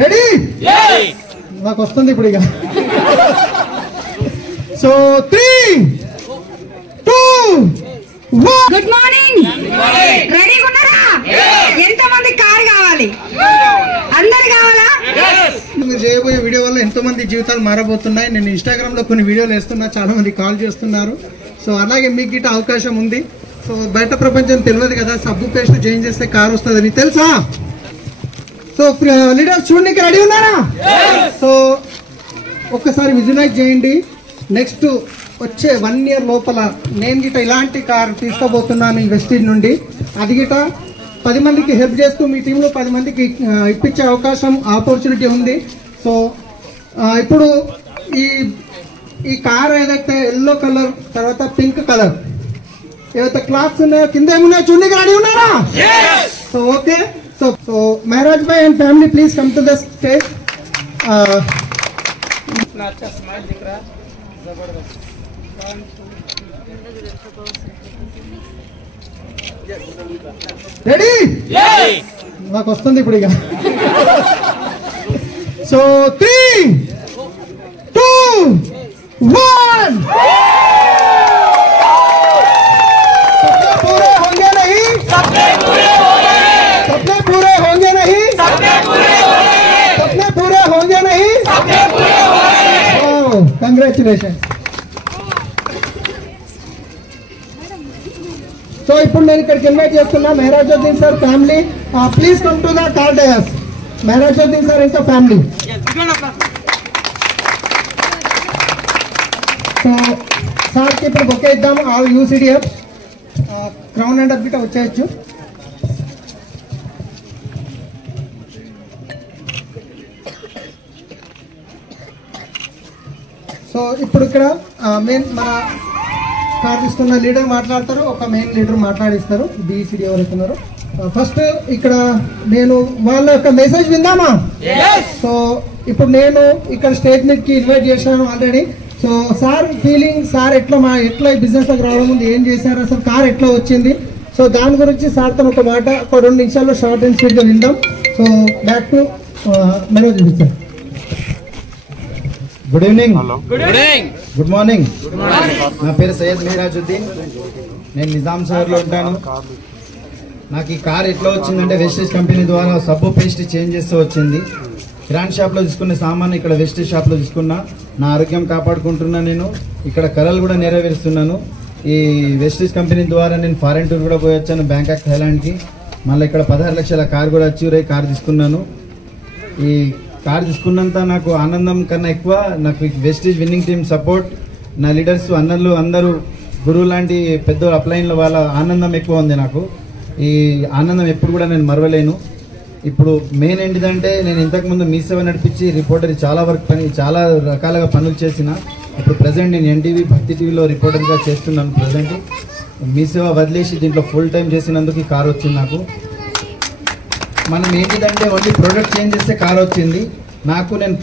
Ready నాకు వస్తుంది ఇప్పుడు ఇక. సో 3, 2, 1. Good morning. రెడీగా ఉన్నారా? ఎంత మంది కార్ కావాలి? అందరు కావాలా? మీరు చేయబోయే వీడియో వల్ల ఎంతో మంది జీవితాలు మారబోతున్నాయి. నేను ఇన్స్టాగ్రామ్ లో కొన్ని వీడియోలు వేస్తున్నా, చాలా మంది కాల్ చేస్తున్నారు. సో అలాగే మీకు గిట్ట అవకాశం ఉంది. సో బయట ప్రపంచం తెలియదు కదా, సబ్బు పేస్ట్ చేంజ్ చేస్తే కార్ వస్తుందని తెలుసా? సో లీడర్స్ చూడడానికి రెడీ ఉన్నారా? సో ఒక్కసారి విజువలైజ్ చేయండి. నెక్స్ట్ వచ్చే 1 year లోపల నేను గిట్ట ఇలాంటి కార్ తీసుకోబోతున్నాను ఈ వెస్టీజ్ నుండి. అది గిట్ట 10 మందికి హెల్ప్ చేస్తూ మీ టీంలో 10 మందికి ఇప్పించే అవకాశం, ఆపర్చునిటీ ఉంది. సో ఇప్పుడు ఈ కార్ ఏదైతే ఎల్లో కలర్ తర్వాత పింక్ కలర్ ఏదైతే క్లాత్స్ ఉన్నాయో కింద ఏమున్నాయో చూడడానికి రెడీ ఉన్నారా? So okay. So Maharaj Bhai and family please come to the stage. Ready నాకు వస్తుంది ఇప్పుడు ఇక. సో 3, 2, 1. सपने पूरे होंगे नहीं, सपने पूरे होंगे नहीं, सपने पूरे होंगे नहीं. कंग्रेचुलेशन. సో ఇప్పుడు నేను ఇక్కడికి ఇన్వైట్ చేస్తున్నా Meharajuddin sir family. Please come to the car dais. Meharajuddin sir ఇంకా ఫ్యామిలీ. సో సార్కి ఇప్పుడు బొకే ఇద్దాం. All UCDF crown and up వచ్చేయచ్చు. సో ఇప్పుడు ఇక్కడ మెయిన్ మన కార్ తీసుకున్న లీడర్ మాట్లాడతారు, ఒక మెయిన్ లీడర్ మాట్లాడిస్తారు. బీసీడీ ఎవరైతే ఉన్నారో ఫస్ట్ ఇక్కడ నేను వాళ్ళ యొక్క మెసేజ్ విందామా? సో ఇప్పుడు నేను ఇక్కడ స్టేట్ మీట్కి ఇన్వైట్ చేశాను already. So sir feeling, sir ఎట్లా ఈ బిజినెస్ లోకి రావడం ముందు ఏం చేశారు, అసలు కార్ ఎట్లా వచ్చింది, సో దాని గురించి సార్ తన ఒక మాట ఒక 2 నిమిషాల్లో షార్ట్ అండ్ స్వీట్గా విందాం. So back to Manoj sir. Good evening, good morning. నా పేరు సయ్యద్ మెహరాజుద్దీన్. నేను నిజాం సాగర్లో ఉంటాను. నాకు ఈ కార్ ఎట్లా వచ్చిందంటే వెస్టేజ్ కంపెనీ ద్వారా సబ్బు పేస్ట్ చేంజ్ చేస్తూ వచ్చింది. కిరాణ్ షాప్లో తీసుకునే సామాన్ ఇక్కడ వెస్టేజ్ షాప్లో తీసుకున్నా. నా ఆరోగ్యం కాపాడుకుంటున్నా. నేను ఇక్కడ కలలు కూడా నెరవేరుస్తున్నాను. ఈ వెస్టేజ్ కంపెనీ ద్వారా నేను ఫారెన్ టూర్ కూడా పోయొచ్చాను, బ్యాంకాక్ థైలాండ్కి. మళ్ళీ ఇక్కడ 16 లక్షల కార్ కూడా అచీవ్ కార్ తీసుకున్నాను. ఈ కార్ తీసుకున్నంత నాకు ఆనందం కన్నా ఎక్కువ నాకు వెస్టేజ్ విన్నింగ్ టీమ్ సపోర్ట్, నా లీడర్స్ అన్నలు అందరూ గురువు లాంటి పెద్ద అప్లైన్ల వాళ్ళ ఆనందం ఎక్కువ ఉంది. నాకు ఈ ఆనందం ఎప్పుడు కూడా నేను మరవలేను. ఇప్పుడు మెయిన్ ఏంటిదంటే నేను ఇంతకుముందు మీ సేవ నడిపించి రిపోర్టర్ చాలా రకాలుగా పనులు చేసిన. ఇప్పుడు ప్రజెంట్ నేను ఎన్టీవీ భక్తి టీవీలో రిపోర్టర్గా చేస్తున్నాను. ప్రజెంట్ మీ సేవ వదిలేసి దీంట్లో ఫుల్ టైం చేసినందుకు ఈ కార్ వచ్చింది నాకు. మనం ఏంటిదంటే ఓన్లీ ప్రోడక్ట్ చేంజ్ చేస్తే కార్ వచ్చింది నాకు. నేను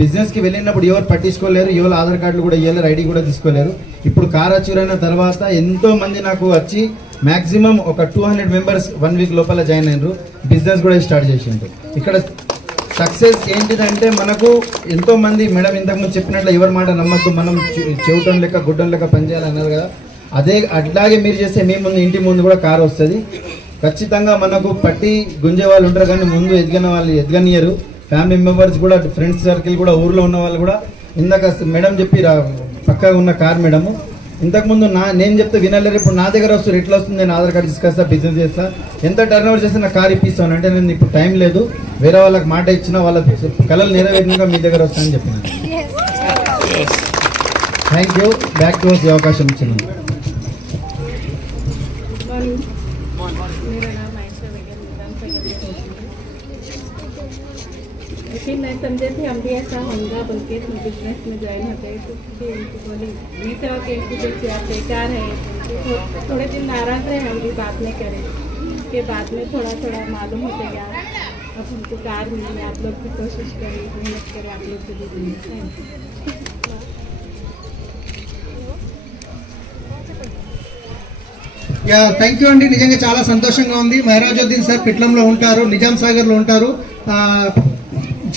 బిజినెస్కి వెళ్ళినప్పుడు ఎవరు పట్టించుకోలేరు, ఎవరు ఆధార్ కార్డులు కూడా ఇవ్వలేరు, ఐడి కూడా తీసుకోలేరు. ఇప్పుడు కార్ అచీవ్ అయిన తర్వాత ఎంతో మంది నాకు వచ్చి మ్యాక్సిమం ఒక 200 మెంబర్స్ 1 వీక్ లోపల జాయిన్ అయినారు. బిజినెస్ కూడా స్టార్ట్ చేసిండ్రు. ఇక్కడ సక్సెస్ ఏంటిదంటే మనకు ఎంతో మంది మేడం ఇంతకుముందు చెప్పినట్లు ఎవరి మాట నమ్మద్దు, మనం చెవిటం లెక్క గుడ్డం లెక్క పనిచేయాలి అన్నారు కదా. అట్లాగే మీరు చేస్తే మీ ముందు ఇంటి ముందు కూడా కార్ వస్తుంది. ఖచ్చితంగా మనకు పట్టి గుంజే వాళ్ళు ఉంటారు కానీ ముందు ఎదగనియరు. ఫ్యామిలీ మెంబర్స్ కూడా, ఫ్రెండ్స్ సర్కిల్ కూడా, ఊర్లో ఉన్న వాళ్ళు కూడా. ఇందాక మేడం చెప్పి పక్కగా ఉన్న కార్ మేడము ఇంతకుముందు నేను చెప్తే వినలేరు. ఇప్పుడు నా దగ్గర వస్తారు, ఎట్లా వస్తుంది, నేను ఆధార్ కార్డు తీసుకొస్తా, బిజినెస్ చేస్తా, ఎంత టర్న్ ఓవర్ చేస్తే నా కార్ ఇప్పిస్తాను అంటే నేను ఇప్పుడు టైం లేదు, వేరే వాళ్ళకి మాట ఇచ్చినా వాళ్ళ కళలు నెరవేరినాక మీ దగ్గర వస్తానని చెప్పినాను. Thank you. బ్యాక్ టు ఈ అవకాశం ఇచ్చినాను. लेकिन मैं समझे थे हम भी ऐसा होगा, बल्कि बिजनेस में ज्वाइन होते हैं तो उनको बोली भी सेवा के जैसे आप बेकार है। थोड़े दिन नाराज रहे, हम भी बात नहीं करें। उसके बाद में थोड़ा थोड़ा मालूम हो गया, अब हमको कार मिली, आप लोग भी कोशिश करें, मेहनत करें, आप लोग भी। థ్యాంక్ యూ అండి. నిజంగా చాలా సంతోషంగా ఉంది. మెహరాజుద్దీన్ సార్ పిట్లంలో ఉంటారు, నిజాం సాగర్లో ఉంటారు.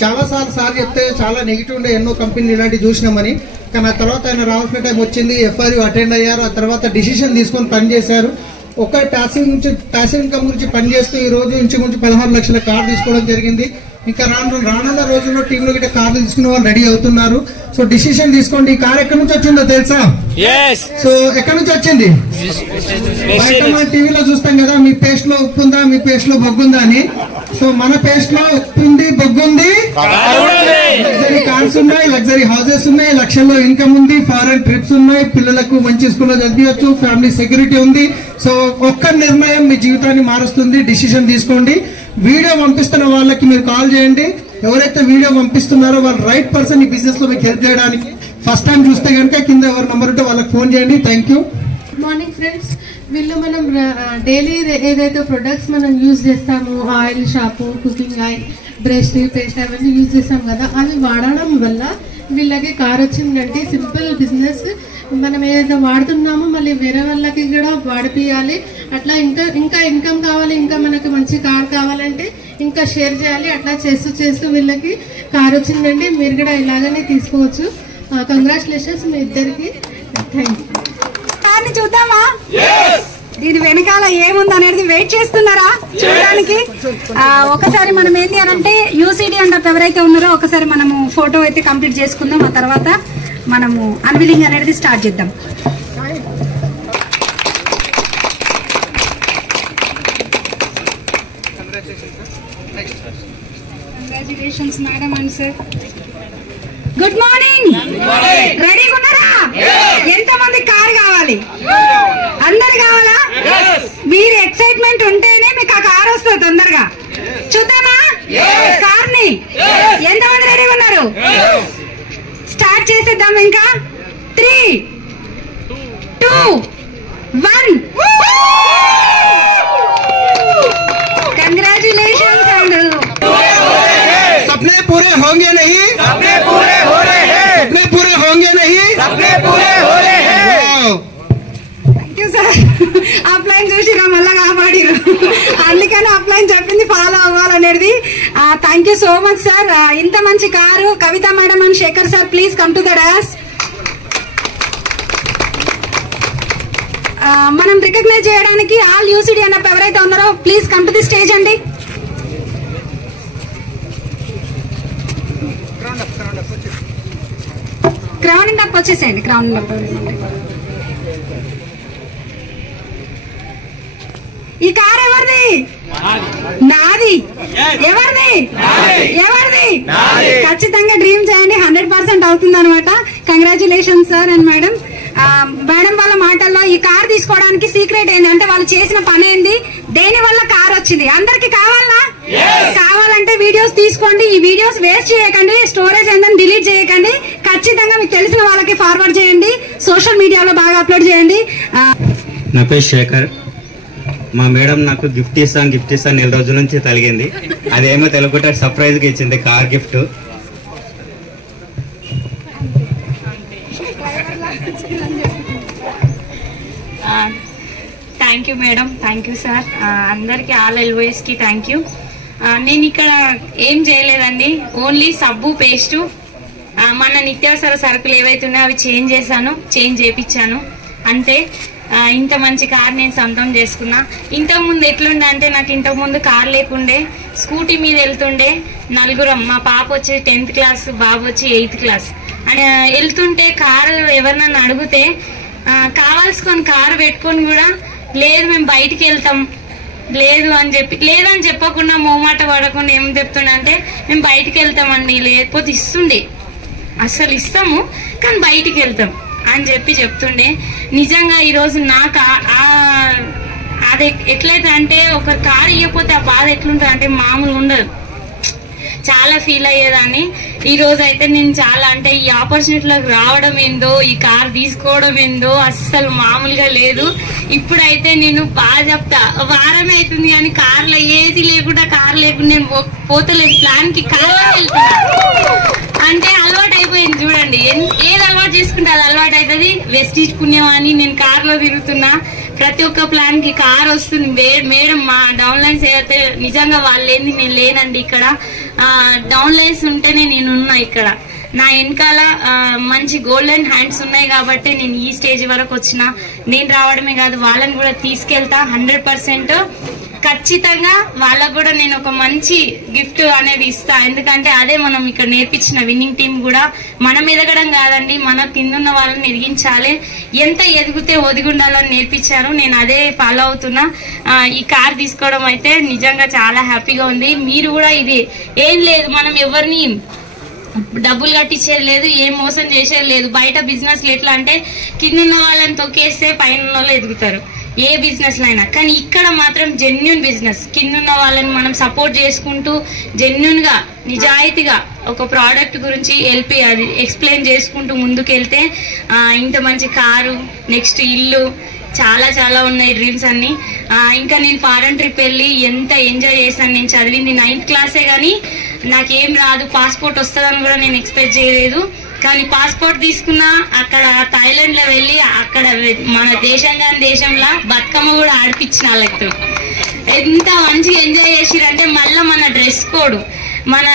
చాలా సార్లు చెప్తే చాలా నెగిటివ్ ఉండే, ఎన్నో కంపెనీలు ఇలాంటివి చూసినామని. కానీ ఆ తర్వాత ఆయన రావాల్సిన టైం వచ్చింది, FRU అటెండ్ అయ్యారు, ఆ తర్వాత డిసిషన్ తీసుకొని పనిచేశారు. ఒక ప్యాసివ్ ఇన్కమ్ గురించి పనిచేస్తూ ఈ రోజు నుంచి 16 లక్షల కార్ తీసుకోవడం జరిగింది. ఇంకా రానున్న రోజుల్లో టీంలో గిట్ట కార్లు తీసుకునే వాళ్ళు రెడీ అవుతున్నారు. సో డిసిషన్ తీసుకోండి. ఈ కార్ ఎక్కడి నుంచి వచ్చిందో తెలుసా? సో ఎక్కడి నుంచి వచ్చింది? బయట మన టీవీలో చూస్తాం కదా, మీ పేస్ట్ లో ఉప్పు ఉందా, మీ పేస్ట్ లో బొగ్గుందా అని. సో మన పేస్ట్ లో ఉప్పు ఉంది, బొగ్గుంది, లగ్జరీ కార్స్ ఉన్నాయి, లగ్జరీ హౌసెస్ ఉన్నాయి, లక్షల్లో ఇన్కమ్ ఉంది, ఫారెన్ ట్రిప్స్ ఉన్నాయి, పిల్లలకు మంచి స్కూల్లో చదివించవచ్చు, ఫ్యామిలీ సెక్యూరిటీ ఉంది. సో ఒక్క నిర్ణయం మీ జీవితాన్ని మారుస్తుంది. డిసిషన్ తీసుకోండి. వీడియో పంపిస్తున్న వాళ్ళకి మీరు కాల్ చేయండి. ఎవరైతే వీడియో పంపిస్తున్నారో వాళ్ళు రైట్ పర్సన్ ఈ బిజినెస్ లో మీకు హెల్ప్ చేయడానికి. ఫస్ట్ టైం చూస్తే కనుక కింద ఎవరి నంబర్ ఉంటే వాళ్ళకి ఫోన్ చేయండి. Thank you. Good morning friends. వీళ్ళు మనం డైలీ ఏదైతే ప్రొడక్ట్స్ మనం యూజ్ చేస్తామో, oil, shampoo, cooking oil, brush, paste అవన్నీ యూజ్ చేస్తాం కదా, అవి వాడడం వల్ల వీళ్ళకి కార్ వచ్చిందంటే సింపుల్ బిజినెస్. మనం ఏదైతే వాడుతున్నామో మళ్ళీ వేరే వాళ్ళకి కూడా వాడిపియాలి. అట్లా ఇంకా ఇన్కమ్ కావాలి, ఇంకా మనకి మంచి కార్ కావాలంటే ఇంకా షేర్ చేయాలి. అట్లా చేస్తూ వీళ్ళకి కార్ వచ్చిందంటే మీరు కూడా ఇలాగనే తీసుకోవచ్చు. కంగ్రాచులేషన్స్ మీ ఇద్దరికి. Thank you. కార్ని చూద్దామా? దీని వెనకాల ఏముంది అనేది వెయిట్ చేస్తున్నారా చూడడానికి? ఒకసారి మనం ఏంటి అని అంటే యూసీడీ అంటే ఎవరైతే ఉన్నారో ఒకసారి మనము ఫోటో అయితే కంప్లీట్ చేసుకుందాం. ఆ తర్వాత మనము అన్వీలింగ్ అనేది స్టార్ట్ చేద్దాం. Congratulations madam and sir. Good morning. రెడీగా ఉన్నారా? ఎంతమంది కార్ కావాలి? అందరు కావాలా? మీరు ఎక్సైట్మెంట్ ఉంటేనే మీకు ఆ కార్ వస్తుంది తొందరగా. చూద్దామా కార్ ని? ఎంతమంది రెడీగా ఉన్నారు? స్టార్ట్ చేసేద్దాం. ఇంకా 3, 2, 1. कंग्रेचुलेशंस एंड सपने पूरे होंगे नहीं, सपने पूरे हो रहे हैं, सपने पूरे होंगे नहीं, सपने पूरे हो रहे हैं. Thank you sir. అప్లైన్ చూసిరా మళ్ళా కాపాడిరు, అందుకని అప్లైన్ చెప్పింది ఫాలో అవ్వాలనేది. Thank you so much sir. ఇంత మంచి car. Kavitha madam and Shekhar sir please come to the dais. మనం రికగ్నైజ్ చేయడానికి ఆల్ యూసీడీ అన్న ఎవరైతే ఉన్నారో please come to the stage అండి. క్రౌడింగ్ అప్ వచ్చేసేయండి. Crowding up. ఈ కార్ ఎవరిది? నాది. ఎవరిది? ఎవరిది? ఖచ్చితంగా డ్రీమ్ చేయండి, 100% అవుతుంది అనమాట. Congratulations sir and madam. Madam వాళ్ళ మాటల్లో ఈ కార్ తీసుకోవడానికి సీక్రెట్ ఏంటి అంటే వాళ్ళు చేసిన పని ఏంది, దేని వల్ల కార్ వచ్చింది అందరికి కావాలా? కావాలంటే వీడియోస్ తీసుకోండి. ఈ వీడియోస్ వేస్ట్ చేయకండి, స్టోరేజ్ ఏందని డిలీట్ చేయకండి. ఖచ్చితంగా మీకు తెలిసిన వాళ్ళకి ఫార్వర్డ్ చేయండి, సోషల్ మీడియాలో బాగా అప్లోడ్ చేయండి. నా పేరు శేఖర్. మా మేడం నాకు గిఫ్ట్ ఇస్తాను నెల రోజుల నుంచి తలిగింది. అదేమో తెలుగుట సర్ప్రైజ్ గా ఇచ్చింది car gift. Thank you madam, thank you sir. అందరికి ఆల్ ఎల్ఓఎస్ కి థ్యాంక్ యూ. నేను ఇక్కడ ఏం చేయలేదండి, ఓన్లీ సబ్బు, పేస్టు, మన నిత్యావసర సరుకులు ఏవైతే ఉన్నాయో అవి చేంజ్ చేయించాను అంతే. ఇంత మంచి కార్ నేను సొంతం చేసుకున్నా. ఇంతకుముందు ఎట్లుండే అంటే నాకు ఇంతకుముందు కార్ లేకుండే, స్కూటీ మీద వెళ్తుండే. నలుగురం, మా పాప వచ్చి 10th క్లాస్, బాబు వచ్చి 8th క్లాస్. వెళ్తుంటే కారు ఎవరినన్నా అడిగితే కావాల్సుకొని కారు పెట్టుకొని కూడా లేదు మేము బయటికి వెళ్తాం, లేదని చెప్పకుండా మోమాట పడకుండా ఏం చెప్తుండే అంటే మేము బయటికి వెళ్తామండి, లేకపోతే ఇస్తుండే, అస్సలు ఇస్తాము కానీ బయటికి వెళ్తాం అని చెప్తుండే. నిజంగా ఈరోజు నాకు అది ఎట్లయితే అంటే ఒక కారు ఇవ్వకపోతే ఆ బాధ ఎట్లుంటుంది అంటే మామూలు ఉండదు, చాలా ఫీల్ అయ్యేదాన్ని. ఈ రోజు అయితే నేను చాలా అంటే ఈ ఆపర్చునిటీలోకి రావడం ఏందో, ఈ కార్ తీసుకోవడం ఏందో అస్సలు మామూలుగా లేదు. ఇప్పుడైతే నేను బాగా చెప్తా, వారమే అవుతుంది కానీ కార్లో ఏది లేకుండా నేను పోతలేదు, ప్లాన్ కి కార్ వెళ్తున్నా అంటే అలవాటు అయిపోయింది. చూడండి, ఏది అలవాటు చేసుకుంటే అది అలవాటు అవుతుంది. వెస్టీజ్ పుణ్యం అని నేను కార్లో తిరుగుతున్నా, ప్రతి ఒక్క ప్లాన్ కి కార్ వస్తుంది. మేడం మా డౌన్ లైన్స్ అయితే నిజంగా వాళ్ళు లేని నేను లేనండి. ఇక్కడ డౌన్ లైన్స్ ఉంటేనే నేనున్నా. ఇక్కడ నా వెనకాల మంచి గోల్డెన్ హ్యాండ్స్ ఉన్నాయి కాబట్టి నేను ఈ స్టేజ్ వరకు వచ్చిన. నేను రావడమే కాదు, వాళ్ళని కూడా తీసుకెళ్తా 100%. ఖచ్చితంగా వాళ్ళకు కూడా నేను ఒక మంచి గిఫ్ట్ అనేది ఇస్తా. ఎందుకంటే అదే మనం ఇక్కడ నేర్పించిన విన్నింగ్ టీం కూడా మనం ఎదగడం కాదండి, మన కిందున్న వాళ్ళని ఎదిగించాలి. ఎంత ఎదిగితే ఒదిగుండాలని నేర్పించారు. నేను అదే ఫాలో అవుతున్నా. ఈ కార్ తీసుకోవడం అయితే నిజంగా చాలా హ్యాపీగా ఉంది. మీరు కూడా ఇది ఏం లేదు, మనం ఎవరిని డబ్బులు కట్టించేది లేదు, ఏం మోసం చేసేది లేదు. బయట బిజినెస్ ఎట్లా అంటే కిందున్న వాళ్ళని తొక్కేస్తే పైన వాళ్ళు ఎదుగుతారు ఏ బిజినెస్ అయినా. కానీ ఇక్కడ మాత్రం జెన్యున్ బిజినెస్, కిందున్న వాళ్ళని మనం సపోర్ట్ చేసుకుంటూ జెన్యున్ గా నిజాయితీగా ఒక ప్రోడక్ట్ గురించి అది ఎక్స్ప్లెయిన్ చేసుకుంటూ ముందుకెళ్తే ఇంత మంచి కారు, నెక్స్ట్ ఇల్లు, చాలా చాలా ఉన్నాయి డ్రీమ్స్ అన్ని. ఇంకా నేను ఫారెన్ ట్రిప్ వెళ్ళి ఎంత ఎంజాయ్ చేశాను. నేను చదివింది 9th క్లాసే కానీ నాకేం రాదు, పాస్పోర్ట్ వస్తుందని కూడా నేను ఎక్స్పెక్ట్ చేయలేదు. కానీ పాస్పోర్ట్ తీసుకున్నా అక్కడ థాయిలాండ్ లో వెళ్ళి అక్కడ మన దేశంలో బతుకమ్మ కూడా ఆడిపించిన వాళ్ళతో ఎంత మంచిగా ఎంజాయ్ చేసిరంటే, మళ్ళీ మన డ్రెస్ కోడ్, మన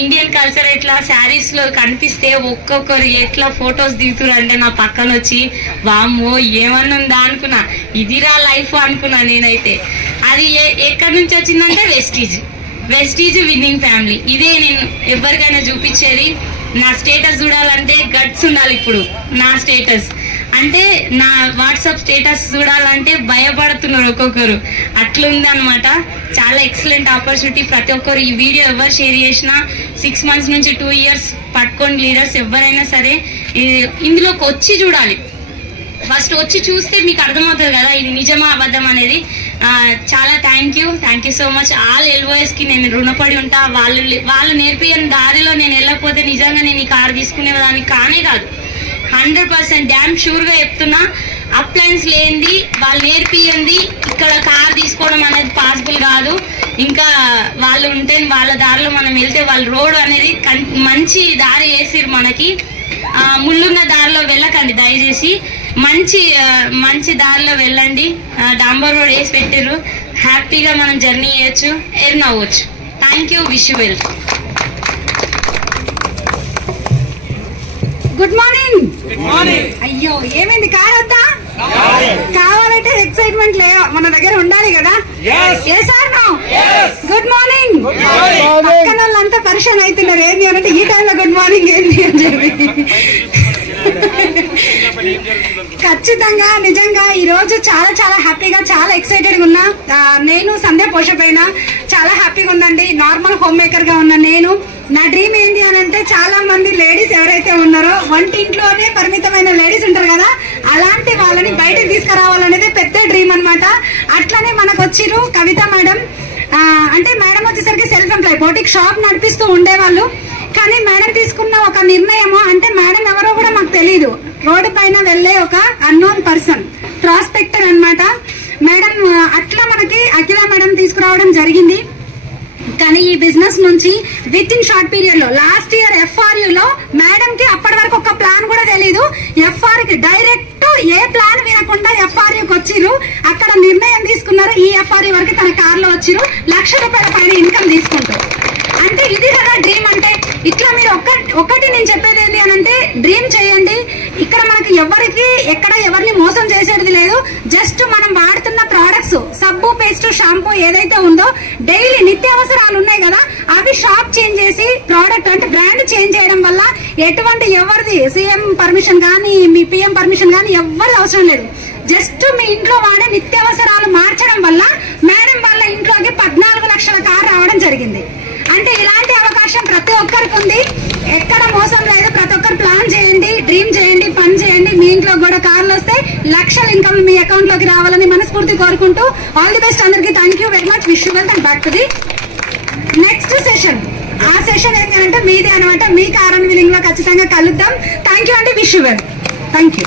ఇండియన్ కల్చర్ ఎట్లా శారీస్ లో కనిపిస్తే ఒక్కొక్కరు ఎట్లా ఫొటోస్ దిగుతురంటే నా పక్కన వచ్చి వామ్మో ఏమన్నా ఉందా అనుకున్నా. ఇదిరా లైఫ్ అనుకున్నా నేనైతే. అది ఎక్కడి నుంచి వచ్చిందంటే వెస్టీజ్ విన్నింగ్ ఫ్యామిలీ. ఇదే నేను ఎవరికైనా చూపించేది. నా స్టేటస్ చూడాలంటే గట్స్ ఉండాలి. ఇప్పుడు నా స్టేటస్ అంటే నా వాట్సాప్ స్టేటస్ చూడాలంటే భయపడుతున్నారు ఒక్కొక్కరు, అట్లుంది అనమాట. చాలా ఎక్సలెంట్ ఆపర్చునిటీ. ప్రతి ఒక్కరు ఈ వీడియో ఎవరు షేర్ చేసినా 6 months నుంచి 2 years పట్టుకోండి లీడర్స్ ఎవరైనా సరే. ఇందులోకి వచ్చి చూడాలి, ఫస్ట్ వచ్చి చూస్తే మీకు అర్థమవుతుంది కదా ఇది నిజమా అబద్ధం అనేది. చాలా thank you so much. All LOS కి నేను రుణపడి ఉంటా. వాళ్ళు నేర్పియని దారిలో నేను వెళ్ళకపోతే నిజంగా నేను ఈ కార్ తీసుకునేదానికి కానే కాదు. 100% డ్యామ్ షూర్ గా చెప్తున్నా. అప్లయన్స్ లేనిది వాళ్ళు నేర్పియండి ఇక్కడ కార్ తీసుకోవడం అనేది పాసిబుల్ కాదు. ఇంకా వాళ్ళు ఉంటే వాళ్ళ దారిలో మనం వెళ్తే వాళ్ళ రోడ్ అనేది మంచి దారి వేసిరు మనకి. ముళ్ళున్న దారిలో వెళ్ళకండి దయచేసి, మంచి దారిలో వెళ్ళండి. డాంబర్ రోడ్ వేసి పెట్టారు, హ్యాపీగా మనం జర్నీ చేయొచ్చు, ఎర్న్ అవ్వచ్చు. Thank you, wish you well. Good morning. అయ్యో ఏమైంది, కార్ వద్దా? కావాలంటే ఎక్సైట్మెంట్ మన దగ్గర ఉండాలి కదా. Good morning. పక్కన వాళ్ళంతా పరిశాన్ అవుతున్నారు, ఏంటి అంటే ఈ టైంలో గుడ్ మార్నింగ్ ఏంటి అని చెప్పి. ఖచ్చితంగా నిజంగా ఈ రోజు చాలా చాలా హ్యాపీగా చాలా ఎక్సైటెడ్ గా ఉన్నా. నేను సంధ్య పోషపైన చాలా హ్యాపీగా ఉందండి. నార్మల్ హోమ్ మేకర్ గా ఉన్నా నేను. నా డ్రీమ్ ఏంటి అని అంటే చాలా మంది లేడీస్ ఎవరైతే ఉన్నారో వంటింట్లోనే పరిమితమైన లేడీస్ ఉంటారు కదా, అలాంటి వాళ్ళని బయటకు తీసుకురావాలనేది పెద్ద డ్రీమ్ అనమాట. అట్లనే మనకు వచ్చిరు కవిత మేడం. అంటే మేడం వచ్చేసరికి సెల్ఫ్ ఎంప్లాయ్ బోటిక్ షాప్ నడిపిస్తూ ఉండేవాళ్ళు. కానీ మేడం తీసుకున్న ఒక నిర్ణయము అంటే మేడం ఎవరో కూడా మాకు తెలియదు. రోడ్డు పైన వెళ్లే ఒక అన్నోన్ పర్సన్, ప్రాస్పెక్టర్ అన్నమాట మేడం. అట్లా మనకి అఖిల మేడం తీసుకురావడం జరిగింది. కానీ ఈ బిజినెస్ నుంచి విత్ ఇన్ షార్ట్ పీరియడ్ లో లాస్ట్ ఇయర్ FRU లో మేడం కి అప్పటి వరకు ఒక ప్లాన్ కూడా తెలీదు. FR కి డైరెక్ట్ ఏ ప్లాన్ వినకుండా FRUకి వచ్చిరు. అక్కడ నిర్ణయం తీసుకున్నారు. ఈ FRU వరకు తన కార్ లో వచ్చిరు. ₹1,00,000 పైన ఇన్కమ్ తీసుకుంటారు. అంటే ఇది కదా డ్రీమ్ అంటే. ఇట్లా మీరు ఒకటి నేను చెప్పేది ఏంటి అని అంటే డ్రీమ్ చేయండి. ఇక్కడ మనకి ఎవరికి ఎక్కడ ఎవరిని మోసం చేసేది లేదు. జస్ట్ మనం వాడుతున్న ప్రోడక్ట్స్ సబ్బు, పేస్ట్, షాంపూ ఏదైతే ఉందో డైలీ నిత్యావసరాలు ఉన్నాయి కదా, అవి షాప్ చేంజ్ చేసి ప్రోడక్ట్ అంటే బ్రాండ్ చేంజ్ చేయడం వల్ల ఎటువంటి ఎవరిది CM పర్మిషన్ కానీ మీ PM పర్మిషన్ కానీ ఎవరిది అవసరం లేదు. జస్ట్ మీ ఇంట్లో వాడే నిత్యావసరాలు మార్చడం వల్ల మేడం వాళ్ళ ఇంట్లోకి 14 లక్షల కార్ రావడం జరిగింది. అంటే ఇలాంటి అవకాశం ప్రతి ఒక్కరికి ఉంది. ఎక్కడ మోసం లేదు. ప్రతి ఒక్కరు ప్లాన్ చేయండి, డ్రీమ్ చేయండి, పని చేయండి. మీ ఇంట్లో కూడా కార్లు వస్తే లక్షల ఇన్కమ్ మీ అకౌంట్ లోకి రావాలని మనస్ఫూర్తి కోరుకుంటూ ఆల్ ది బెస్ట్ అందరికి. Thank you very much. Wish you well. And back to the next session. ఆ సెషన్ ఏంటంటే మీది అనమాట. మీ కార్ అండ్ విల్లింగ్ లో ఖచ్చితంగా కలుద్దాం. థ్యాంక్ యూ అండి. Wish you well. Thank you.